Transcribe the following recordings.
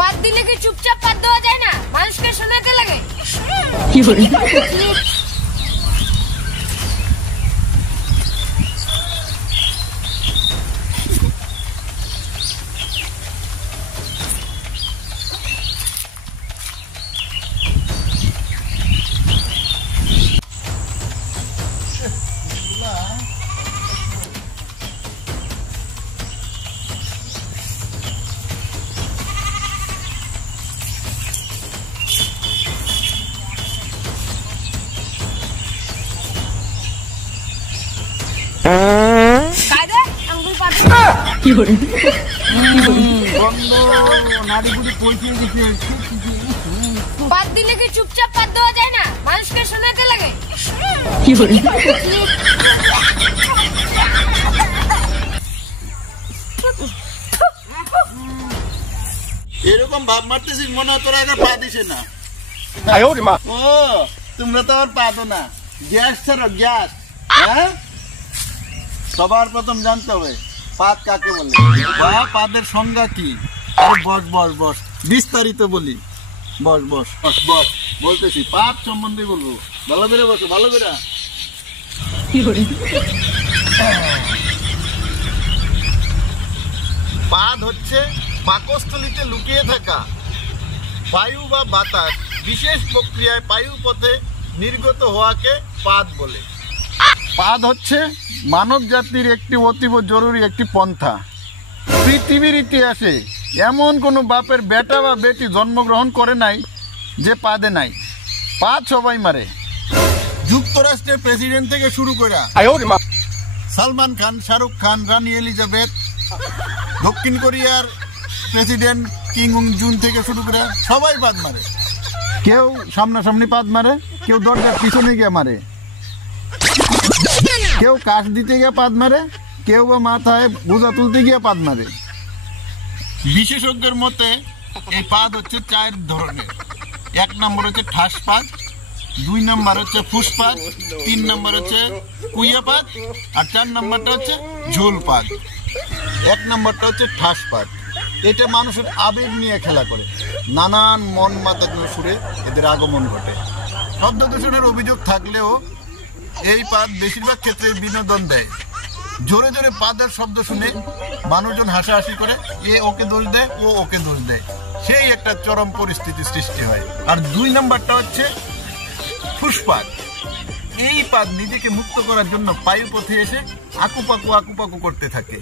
পাত দিলে কি চুপচাপ পাত দেওয়া যায় না? মানুষকে শোনাতে লাগে। পাত দিলে কি চুপচাপ পাত দেওয়া যায় না? মানুষকে শোনাতে লাগে। এরকম ভাব মারতেছিস মনে হয় তোরা আগে পা দিছে না। ও তোমরা তো আর পা দো না, গ্যাস ছাড়ো গ্যাস। হ্যাঁ, সবার প্রথম জানতে হবে পাত কাকে বলে বা পাদের সংজ্ঞা কি। আরে বস বস বস, বিস্তারিত বলি। বস বস বস বস, বলতেছি পাত সম্বন্ধে বলবো। ভালো করে বসো, ভালো করে। পাদ হচ্ছে পাকস্থলীতে লুকিয়ে থাকা বায়ু বা বাতাস বিশেষ প্রক্রিয়ায় বায়ু পথে নির্গত হওয়াকে পাদ বলে। পাদ হচ্ছে মানব জাতির একটি অতীব জরুরি একটি পন্থা। পৃথিবীর ইতিহাসে এমন কোনো বাপের বেটা বা বেটি জন্মগ্রহণ করে নাই যে পাদে নাই। পাদ সবাই মারে। যুক্তরাষ্ট্রের প্রেসিডেন্ট থেকে শুরু করে সালমান খান, শাহরুখ খান, রানী এলিজাবেথ, দক্ষিণ কোরিয়ার প্রেসিডেন্ট কিং জুন থেকে শুরু করে সবাই পাদ মারে। কেউ সামনাসামনি পাদ মারে, কেউ দরজার পিছনে গিয়ে মারে, কেউ কাশ দিতে গিয়ে পাদ মারে, কেউ বা মাথায় বোঝা তুলতে গিয়ে পাদ মারে। বিশেষজ্ঞের মতে এই পাদ হচ্ছে 4 ধরনের। 1 নম্বর হচ্ছে ঠাস পাদ, 2 নম্বর হচ্ছে ফুসপাদ, 3 নম্বর হচ্ছে কুইয়া পাদ, আর 4 নম্বরটা হচ্ছে ঝোল পাদ। 1 নম্বরটা হচ্ছে ঠাস পাদ। এটা মানুষের আবেগ নিয়ে খেলা করে। নানান মন মাতানো সুরে এদের আগমন ঘটে। শব্দ দূষণের অভিযোগ থাকলেও এই পাদ বেশিরভাগ ক্ষেত্রে বিনোদন দেয়। জোরে জোরে পাদের শব্দ শুনে মানুষজন হাসাহাসি করে, এ ওকে দোষ দেয়, ও ওকে দোষ দেয়, সেই একটা চরম পরিস্থিতি সৃষ্টি হয়। আর 2 নম্বরটা হচ্ছে ফুসপাদ। এই পাদ নিজেকে মুক্ত করার জন্য বায়ু পথে এসে আকুপাকু করতে থাকে।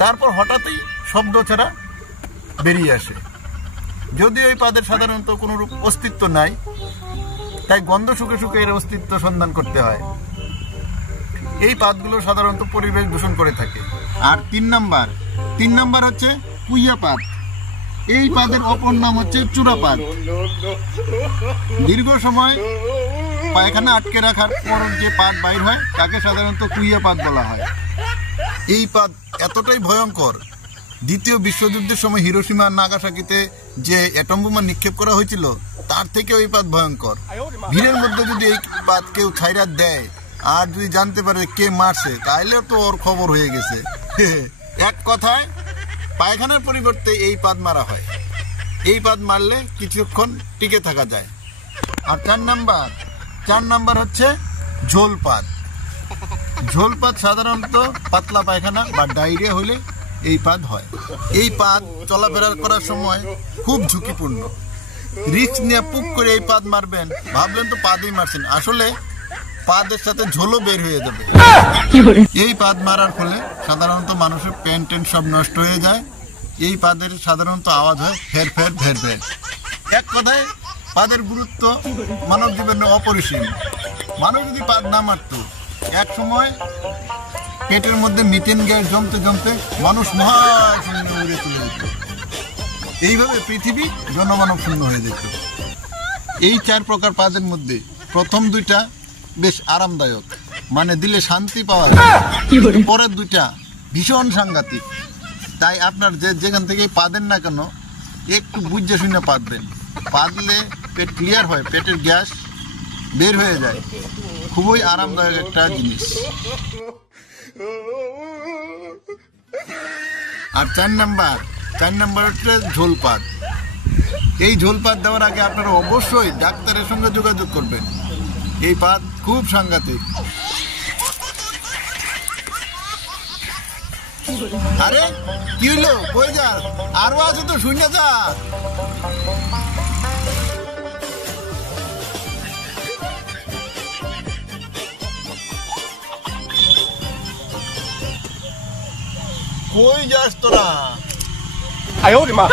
তারপর হঠাৎই শব্দ ছাড়া বেরিয়ে আসে। যদিও এই পাদের সাধারণত কোনো রূপ অস্তিত্ব নাই, তাই গন্ধ শুকে শুকে এর অস্তিত্ব সন্ধান করতে হয়। এই পাদগুলো সাধারণত পরিবেশ দূষণ করে থাকে। আর 3 নাম্বার হচ্ছে কুইয়া পাদ। এই পাদের অপর নাম হচ্ছে চূড়াপাদ। দীর্ঘ সময় পায়খানা আটকে রাখার পর যে পাদ বাইর হয় তাকে সাধারণত কুইয়া পাদ বলা হয়। এই পাদ এতটাই ভয়ঙ্কর, দ্বিতীয় বিশ্বযুদ্ধের সময় হিরোশিমা আর নাগাসাকিতে যে অ্যাটম বোমা নিক্ষেপ করা হয়েছিল তার থেকে এই পাদ ভয়ঙ্কর। ভিড়ের মধ্যে যদি এই পাদ কেউ ছাইরা দেয় আর যদি জানতে পারে কে মারছে, তাহলে তো ওর খবর হয়ে গেছে। এক কথায় পায়খানার পরিবর্তে এই পাদ মারা হয়। এই পাদ মারলে কিছুক্ষণ টিকে থাকা যায়। আর 4 নাম্বার হচ্ছে ঝোল পাদ। ঝোল পাদ সাধারণত পাতলা পায়খানা বা ডায়রিয়া হলে এই পাদ হয়। এই পাদ চলাফেরা করার সময় খুব ঝুঁকিপূর্ণ। রিস্ক নিয়ে পুক করে এই পাদ মারবেন, ভাবলেন তো পাদই মারছেন, আসলে পাদের সাথে ঝোলও বের হয়ে যাবে। এই পাদ মারার ফলে সাধারণত মানুষের প্যান্ট সব নষ্ট হয়ে যায়। এই পাদের সাধারণত আওয়াজ হয় ফের ফের ফের ফের। এক কথায় পাদের গুরুত্ব মানব জীবনে অপরিসীম। মানুষ যদি পাদ না মারত, এক সময় পেটের মধ্যে মিথেন গ্যাস জমতে জমতে মানুষ মহাশূন্যে উড়ে চলে যেত। এইভাবে পৃথিবী জনমানব শূন্য হয়ে যেত। এই 4 প্রকার পাদের মধ্যে প্রথম 2টা বেশ আরামদায়ক, মানে দিলে শান্তি পাওয়া যায়। পরের 2টা ভীষণ সাংঘাতিক। তাই আপনার যেখান থেকে পাদেন না কেন একটু বুঝে শুনে পাদবেন। পাদলে পেট ক্লিয়ার হয়, পেটের গ্যাস বের হয়ে যায়। খুবই আরামদায়ক একটা জিনিস। আর 4 নাম্বার হচ্ছে ঝোলপাত। এই ঝোলপাত দেওয়ার আগে আপনারা অবশ্যই ডাক্তারের সঙ্গে যোগাযোগ করবেন। এই পাত খুব সাংঘাতিক। আরে কি হইলো, কই যা? আরো আছে তো, শুনে যা। কই যাস তোরা? 哎呦我的妈！